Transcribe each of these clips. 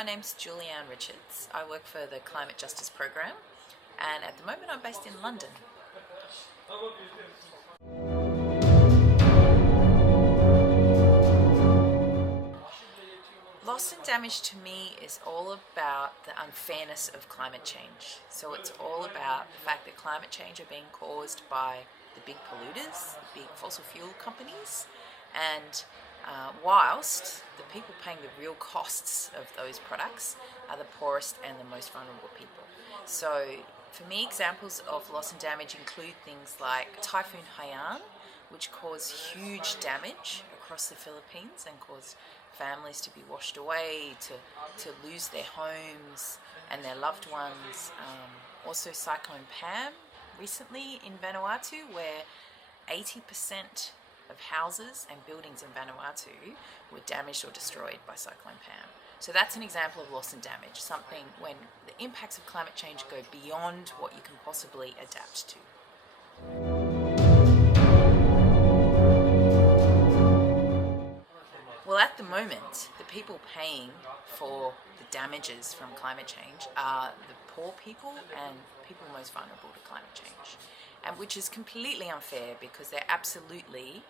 my name's Julianne Richards. I work for the Climate Justice Program, and at the moment I'm based in London. Loss and damage to me is all about the unfairness of climate change. So it's all about the fact that climate change are being caused by the big polluters, the big fossil fuel companies, and whilst the people paying the real costs of those products are the poorest and the most vulnerable people. So for me, examples of loss and damage include things like Typhoon Haiyan, which caused huge damage across the Philippines and caused families to be washed away, to lose their homes and their loved ones. Also Cyclone Pam recently in Vanuatu, where 80% of houses and buildings in Vanuatu were damaged or destroyed by Cyclone Pam. So that's an example of loss and damage, something when the impacts of climate change go beyond what you can possibly adapt to. Well, at the moment, the people paying for the damages from climate change are the poor people and people most vulnerable to climate change, and which is completely unfair because they're absolutely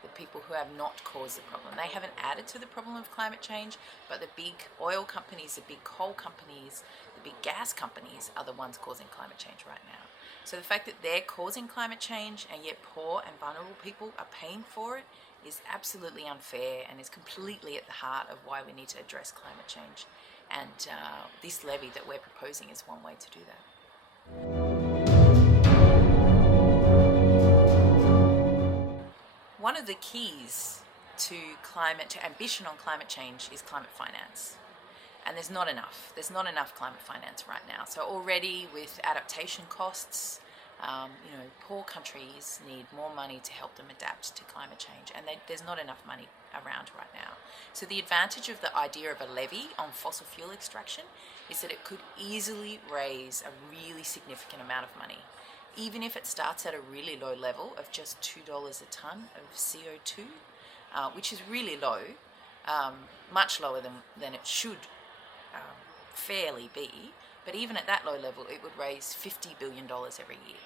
the people who have not caused the problem. They haven't added to the problem of climate change, but the big oil companies, the big coal companies, the big gas companies are the ones causing climate change right now. So the fact that they're causing climate change and yet poor and vulnerable people are paying for it is absolutely unfair and is completely at the heart of why we need to address climate change. And this levy that we're proposing is one way to do that. One of the keys to ambition on climate change is climate finance. And there's not enough. There's not enough climate finance right now. So already with adaptation costs, poor countries need more money to help them adapt to climate change, and there's not enough money around right now. So the advantage of the idea of a levy on fossil fuel extraction is that it could easily raise a really significant amount of money. Even if it starts at a really low level of just $2 a tonne of CO2, which is really low, much lower than it should fairly be, but even at that low level it would raise $50 billion every year.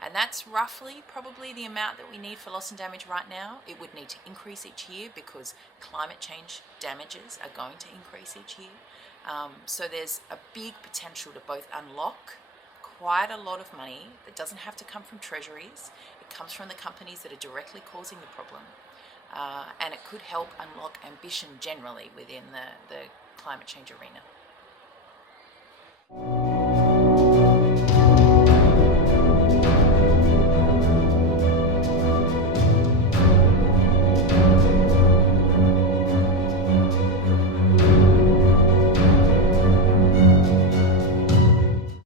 And that's roughly probably the amount that we need for loss and damage right now. It would need to increase each year because climate change damages are going to increase each year. So there's a big potential to both unlock quite a lot of money that doesn't have to come from treasuries. It comes from the companies that are directly causing the problem. And it could help unlock ambition generally within the climate change arena.